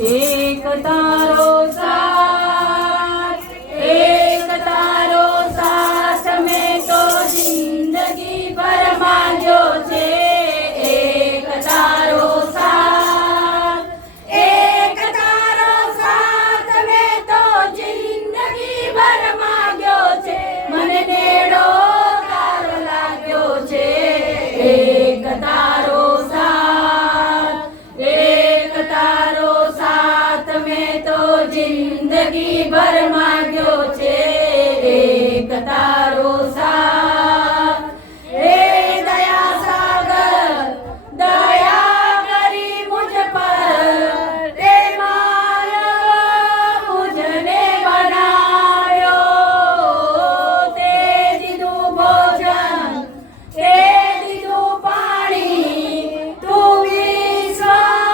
એક તારો સાથ, એક તારો સાથ મેં તો જિંદગી ભર માંગ્યો છે. એક તારો સાથ, એક તારો સાથ મેં તો જિંદગી ભર માંગ્યો છે. મને નેડો તારો લાગ્યો છે. એક તારો સાથ, એક તારો સાથ મેં તો જિંદગી ભર માંગ્યો છે. એક તારો સાથ. હે દયા સાગર, દયા કરી મુझ પર, તે માનવ મુझने બનાવ્યો. તે દીધું ભોજન, તે દીધું પાણી, તું વિશ્વંભર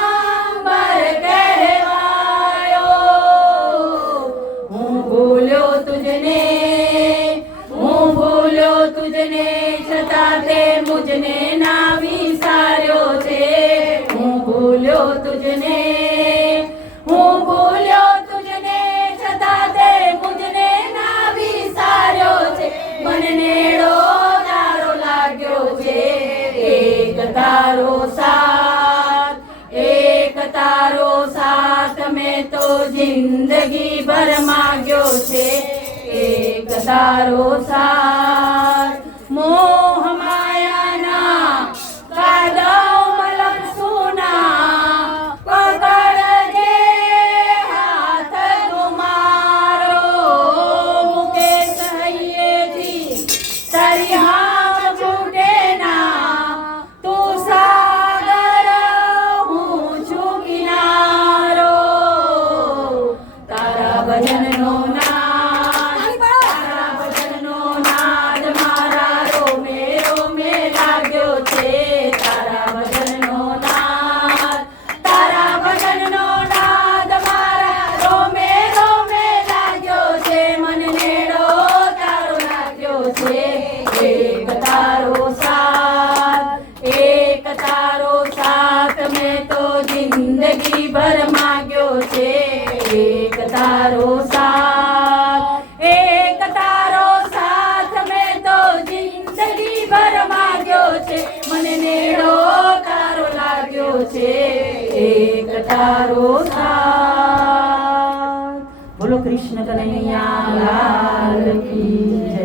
કહેવાયો. હું ભૂલ્યો તુજને, હું ભૂલ્યો તુજને, છતાં તે મુझने ના વિસાર્યો છે. હું ભૂલ્યો તુજને, હું ભૂલ્યો તુજને, છતાં તે મુझने ના વિસાર્યો છે. મને નેડો તારો લાગ્યો છે. એક તારો સાથ, એક તારો સાથ મેં તો જિંદગી ભર માંગ્યો છે. એક તારો સાથ. મોહ માયાના કાદવ મલમ સુના, પકડજે હાથ તુમારો. મુકેશ હૈયેથી તારી હાથ છૂટે ના, તું સાગર હું છું કિનારો. તારા ભજનનો નાદ, તારા ભજનનો નાદ મારા રોમે રોમે લાગ્યો છે. તારા ભજનનો નાદ, તારા ભજનનો નાદ મારા રોમે રોમે લાગ્યો છે. મને નેડો તારો લાગ્યો છે. એક તારો સાથ, એક તારો સાથ મેં તો જિંદગી ભર માંગ્યો છે. એક તારો સાથ, એક તારો સાથ મેં તો જિંદગી ભર માંગ્યો છે. મને નેડો તારો લાગ્યો છે. એક તારો સાથ. બોલો કૃષ્ણ કનૈયા લાલ કી જય.